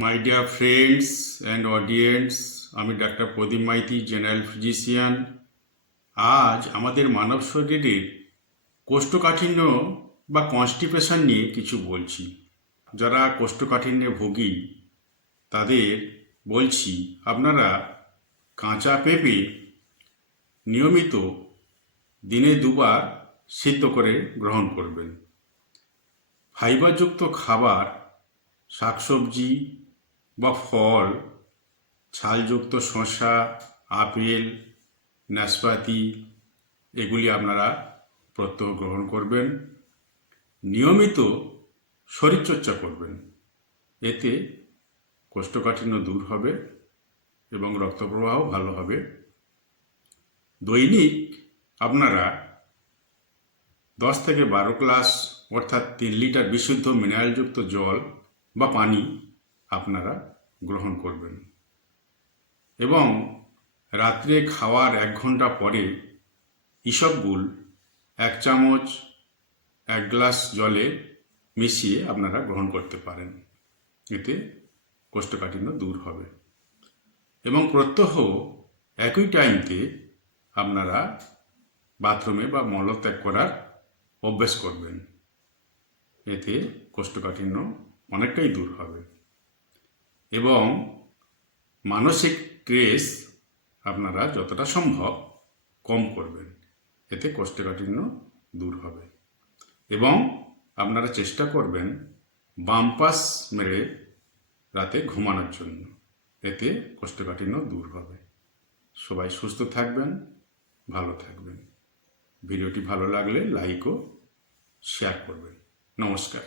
My dear friends and audience, আমি doctor প্রদীপ Maiti, general physician. আজ আমাদের মানব শরীরের কোষ্ঠকাঠিন্য বা কনস্টিপেশন নিয়ে কিছু বলছি। যারা কোষ্ঠকাঠিন্যে ভোগী তাদের বলছি, আপনারা কাঁচা পেঁপে নিয়মিত দিনে দুবার সিদ্ধ করে গ্রহণ করবেন। ফাইবারযুক্ত খাবার, শাকসবজি বা ফল, ছালযুক্ত শসা, আপেল, নাশপাতি এগুলি আপনারা প্রত্যহ গ্রহণ করবেন। নিয়মিত শরীরচর্চা করবেন, এতে কোষ্ঠকাঠিন্য দূর হবে এবং রক্তপ্রবাহ ভালো হবে। দৈনিক আপনারা 10 থেকে 12 গ্লাস অর্থাৎ 3 লিটার বিশুদ্ধ মিনারেলযুক্ত জল বা পানি আপনারা গ্রহণ করবেন এবং রাত্রে খাওয়ার 1 ঘন্টা পরে ইসবগুল 1 চামচ 1 গ্লাস জলে মিশিয়ে আপনারা গ্রহণ করতে পারেন। এতে কোষ্ঠকাঠিন্য দূর হবে এবং প্রত্যহ একই টাইমতে আপনারা বাথরুমে বা মলত্যাগ করার অভ্যেস করবেন। এতে কোষ্ঠকাঠিন্য অনেকটাই দূর হবে এবং মানসিক স্ট্রেস আপনারা যতটা সম্ভব কম করবেন। এতে কোষ্ঠকাঠিন্য দূর হবে এবং আপনারা চেষ্টা করবেন বাম পাশ মেরে রাতে ঘুমানোর জন্য। এতে কোষ্ঠকাঠিন্য দূর হবে। সবাই সুস্থ থাকবেন, ভালো থাকবেন। ভিডিওটি ভালো লাগলে লাইক ও শেয়ার করবেন। নমস্কার।